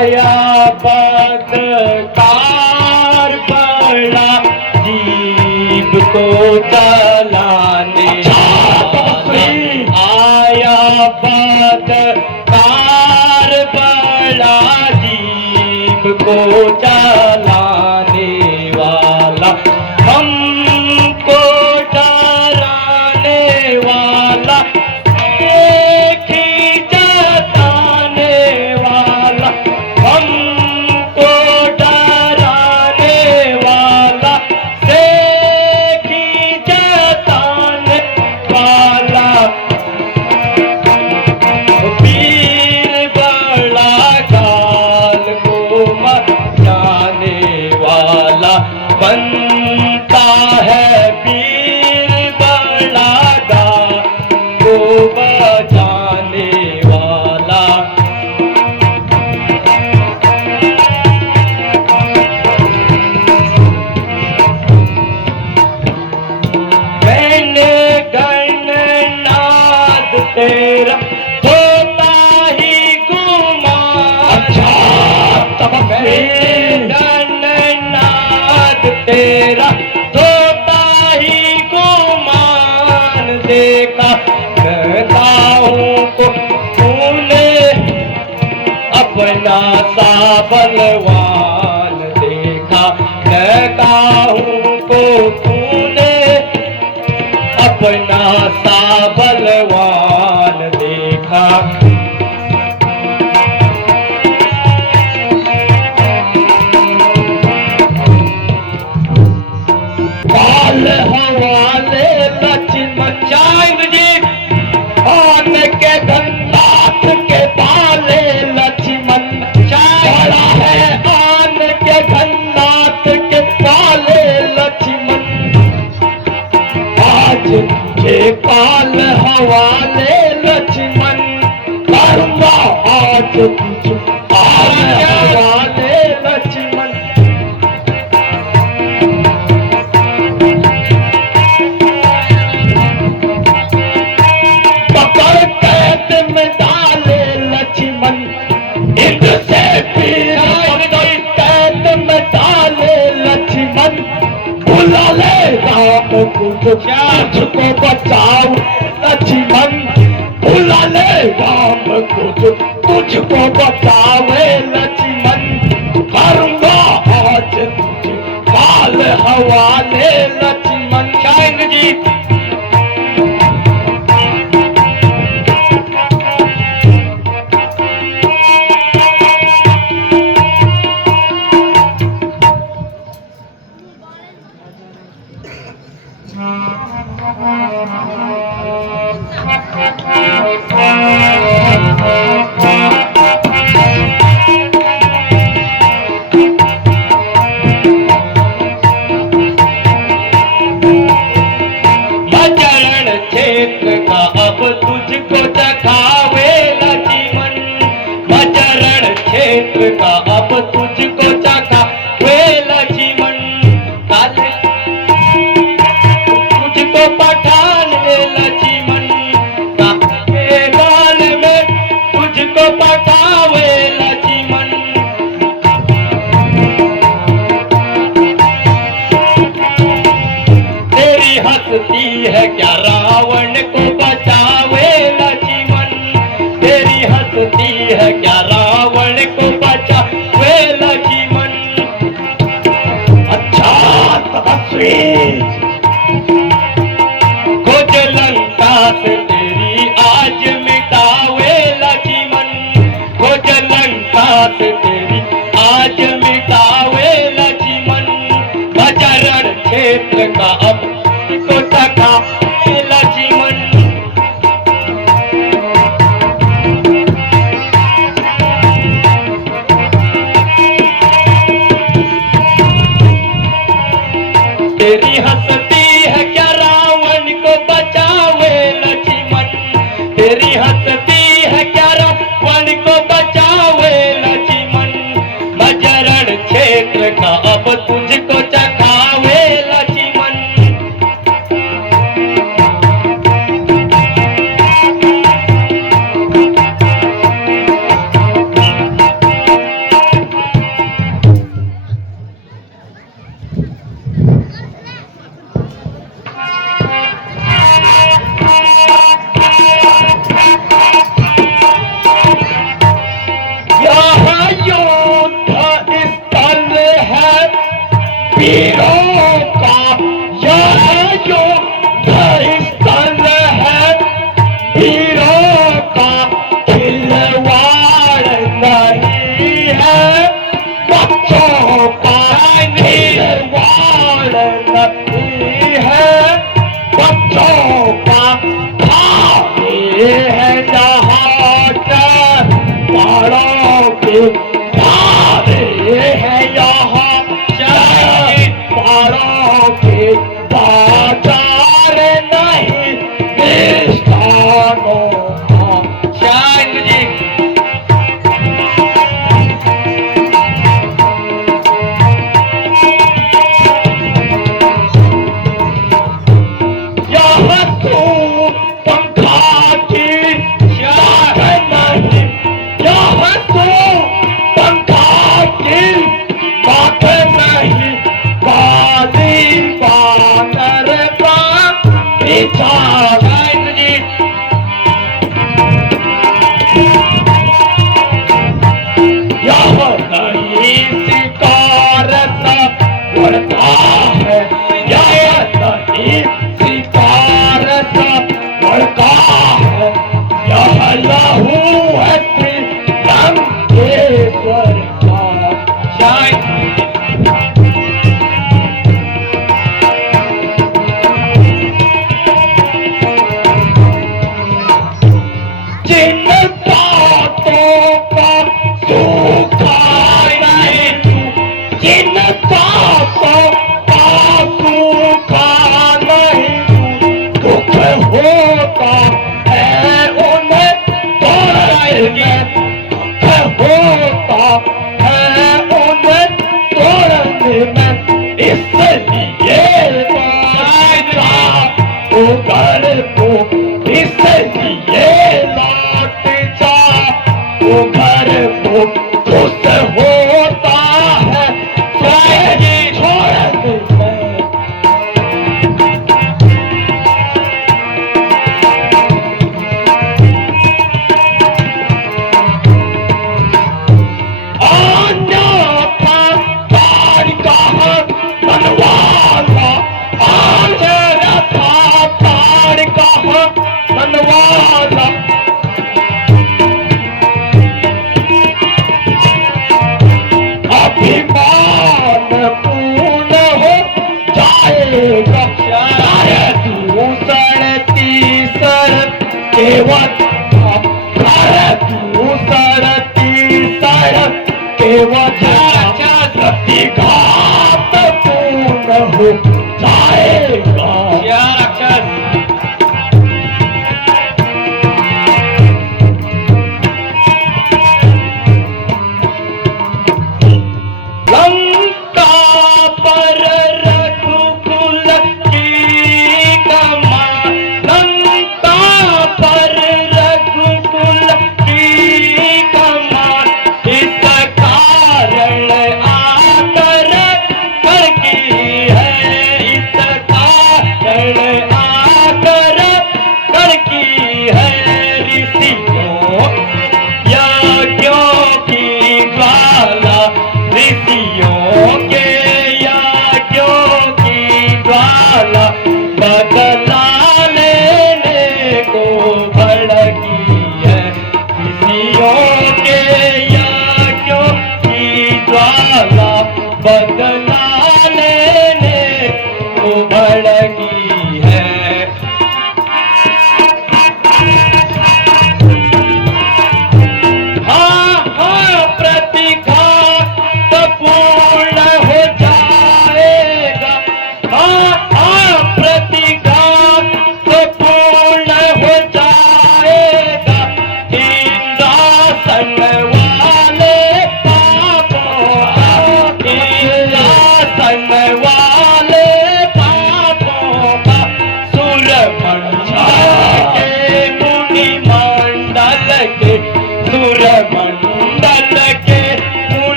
आया बदकार बड़ा जीव को चलाने आया बदकार बड़ा जीव को चलाने वाला हमको डराने वाला एक ही जताने वाला हमको डराने वाला एक ही जताने वाला पीर बड़ा काल को मचाने वाला बनता है पीर बड़ा काल को बचाने वाला। मैंने गणनाद तेरा होता ही गुमान। गणनाद तेरा होता ही गुमान देखा कहता हूँ को तूने अपना सा बलवान देखा कहता हूँ को तूने अपना सा बलवान देखा। काल हवाले लक्ष्मण चांद जी आन के गन्नाथ के पाले लक्ष्मण बड़ा है आन के गन्नाथ के पाले लक्ष्मण आज के काल हवाले लक्ष्मण करूंगा आज तुझे काल हवाले लक्ष्मण। पकड़ कैद में डाले लक्ष्मण इंद्र से पीर पकड़ कैद में डाले लक्ष्मण बुला ले राम तुझको बचाओ लक्ष्मण बुला ले राम तुझको बचावे लक्ष्मण करूंगा आज तुझे काल हवाले लक्ष्मण। चांद जी क्षेत्र का अब तुझको चखावे लक्ष्मण मचरण क्षेत्र का अब तुझको चखावे लक्ष्मण तुझको पठाने लक्ष्मण के गाल में तुझको पठावे लक्ष्मण। तेरी हंसती है क्या रावण को बचावे लक्ष्मण तेरी हंसती है क्या रावण को बचावे लक्ष्मण। अच्छा तपस्वी खोज लंका से तेरी आज मिटावे लक्ष्मण खोज लंका से तेरी आज मिटावे लक्ष्मण। मचरण क्षेत्र का अब को चखा लक्ष्मण। तेरी हंसती है क्या रावण को बचावे लक्ष्मण तेरी हंसती है क्या रावण को बचावे लक्ष्मण। मचरण क्षेत्र का अब तुझको चखावे लक्ष्मण। यह युद्ध स्थल है वीरों का, यह युद्ध स्थल है वीरों का, खिलवाड़ नहीं है बच्चों का, खिलवाड़ नहीं है बच्चों का, भाई है जहाँ के बड़ों के, भाई है यहाँ के बड़ों के, बाजार नहीं मिष्ठानों का। शायद जी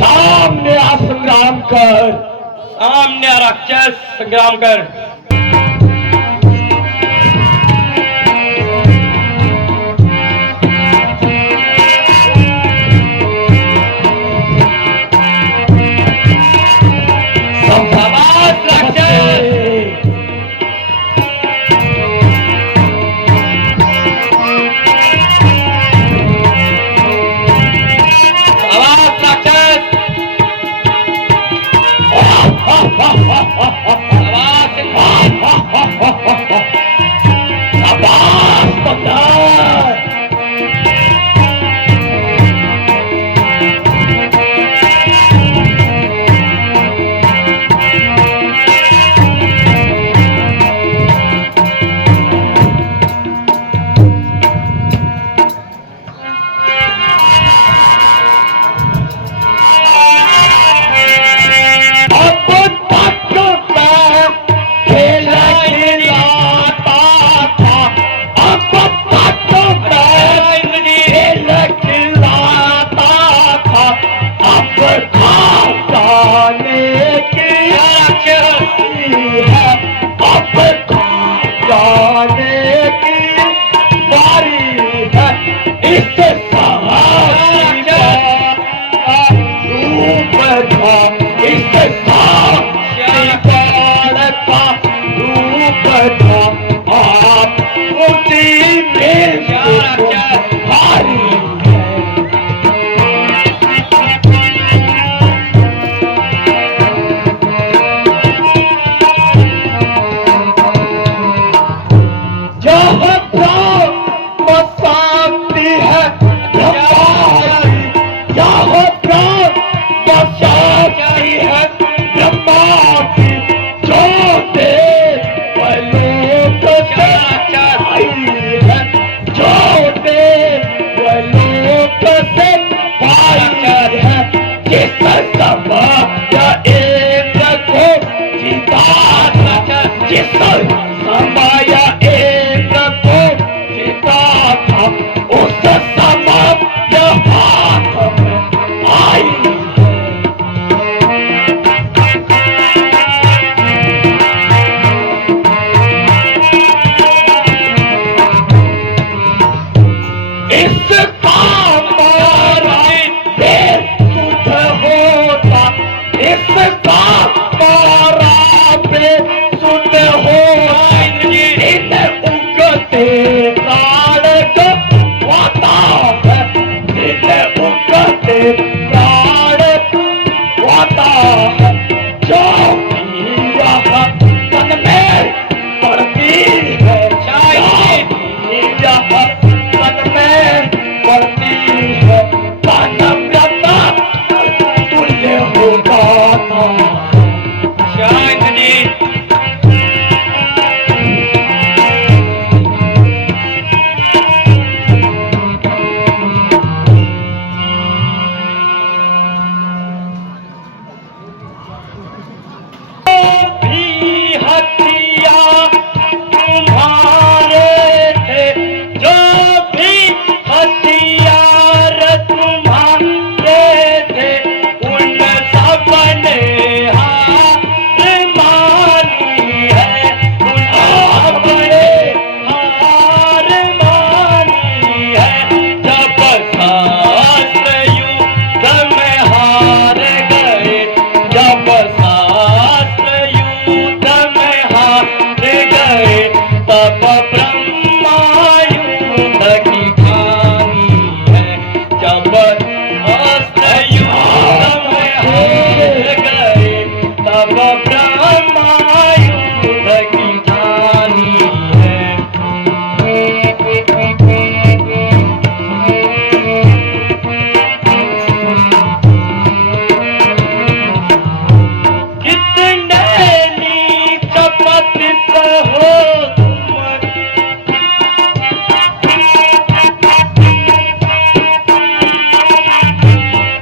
सामने आ संग्राम कर, सामने आ राक्षस संग्राम कर। तब ब्रह्मायुध की ठानी है, जब अस्त्र युद्ध में हार गए, तब ब्रह्मायुध की ठानी है। कितने नीच पतित हो तुम,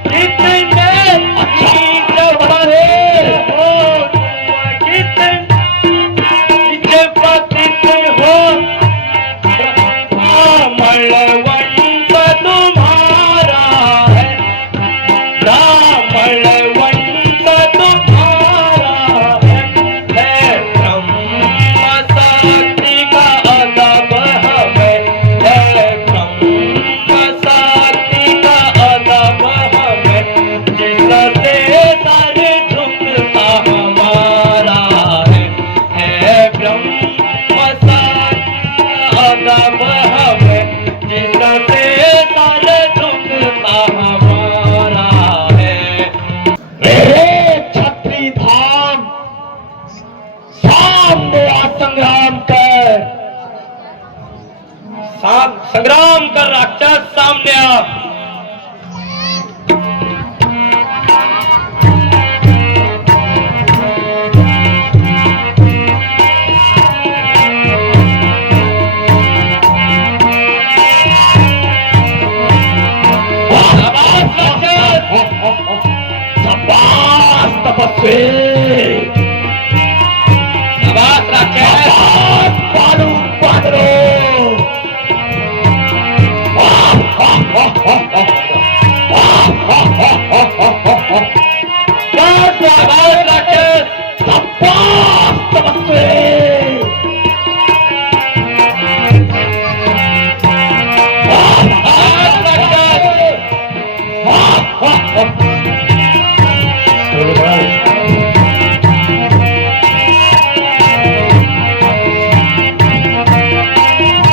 कितने नीच पतित हो तुम, कितने नीच पतित हो, ब्राह्मणवंश तुम्हारा है, ब्राह्मणवंश तुम्हारा है ब्रह्म शक्ति का अदब हमें, है ब्रह्म शक्ति का अदब हमें, जिससे सर झुकता हमारा है ब्रह्म शक्ति का अदब हमें, जिससे सर झुकता हमारा है। मेरे छत्री धाम सामने आ संग्राम कर, संग्राम कर राक्षस सामने आ। शाबाश तपस्वी, शाबाश राक्षस, शाबाश बालू बादलो। शाबाश राक्षस, शाबाश तपस्वी, शाबाश राक्षस।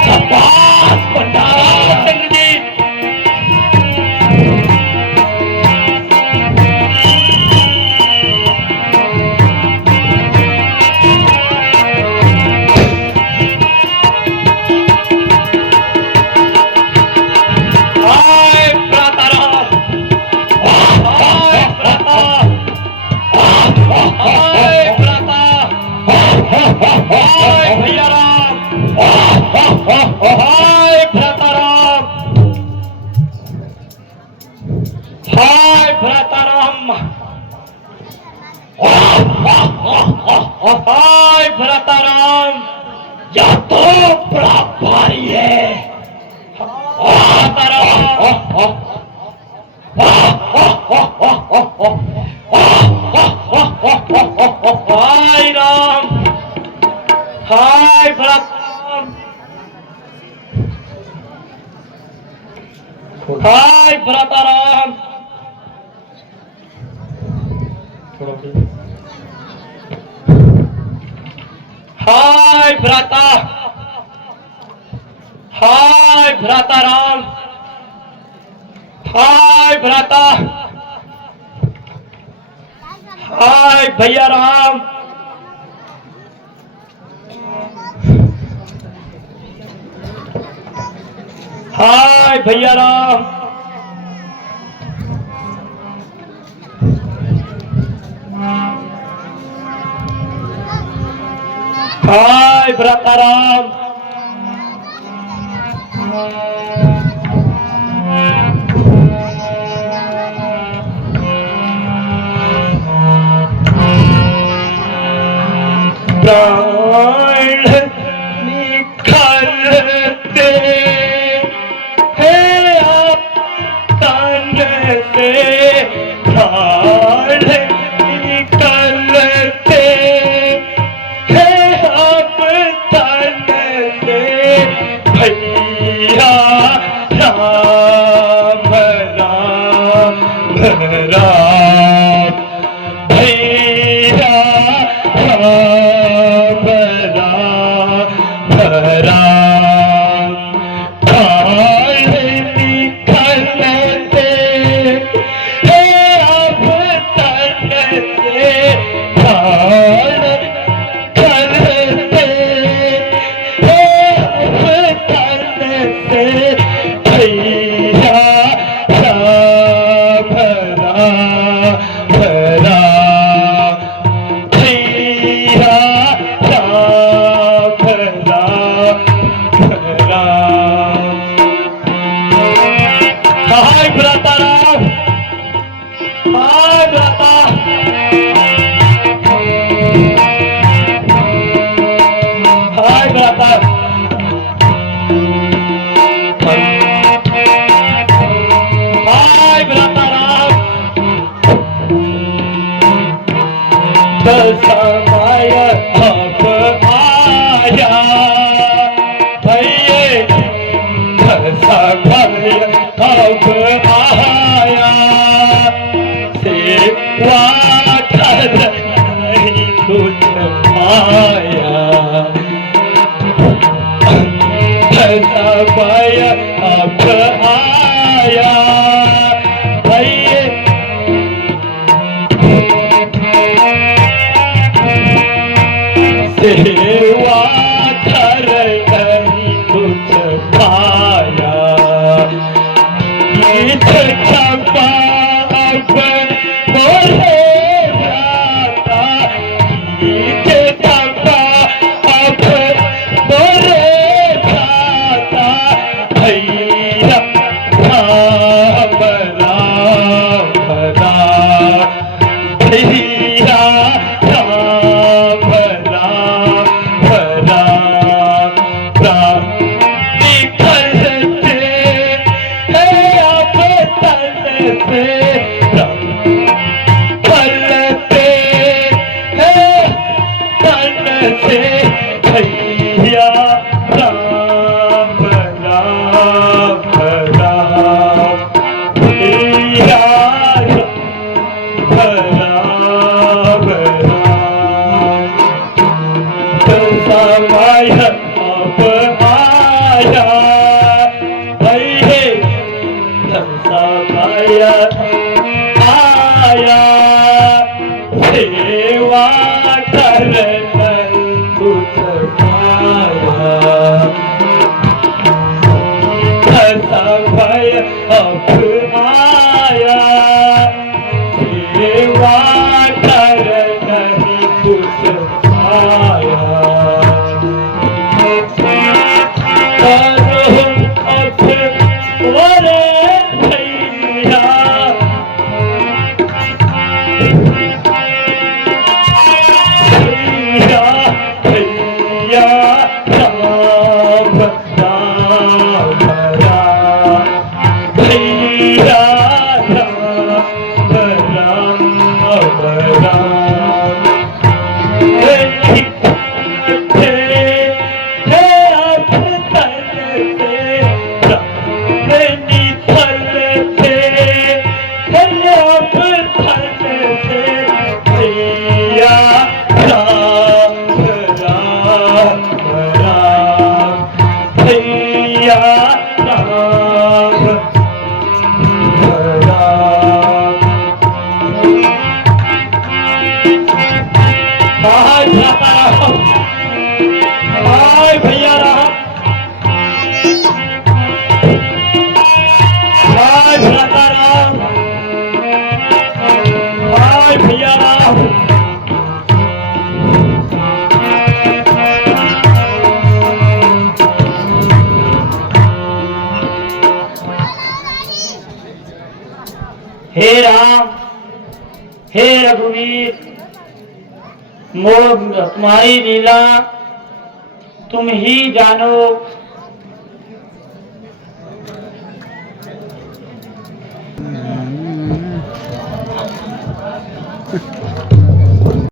शाबाश पंडाल, चंद्र जी, हाय भ्राताराम, हाय भ्राता, हाय भ्राता, हाय भैया राम, हाय भ्राताराम, हाय भ्राताराम, हाय भ्राताराम, यह तो बड़ा भारी है। हाय राम, हाय भ्राताराम, हाय भ्राताराम, हाय भ्राता, हाय भ्राताराम, हाय भ्राता, हाय भैया राम, हाय भैया राम, हाय भ्राताराम, प्राण निखरते हैं आप तन से, प्राण निकलते हैं आप तन से, भैया राम राम राम, भैया राम आया भैया सेवा कर नहीं कुछ पाया गीत चंपा अब बोले जाता गीत चंपा अब बोले जाता भैया राम राम राम भैया राम राम राम राम निकलते हैं अब तन से निकलते हैं तन से भैया राम राम राम भैया राम राम समय अब आया भैया समय आया सेवा कर कुछ पाया समय अब आया सेवा कर नहीं कुछ पाया भैया राम भ्राता राम भैया राम हे राम हे रघुवीर तुम्हारी लीला तुम ही जानो।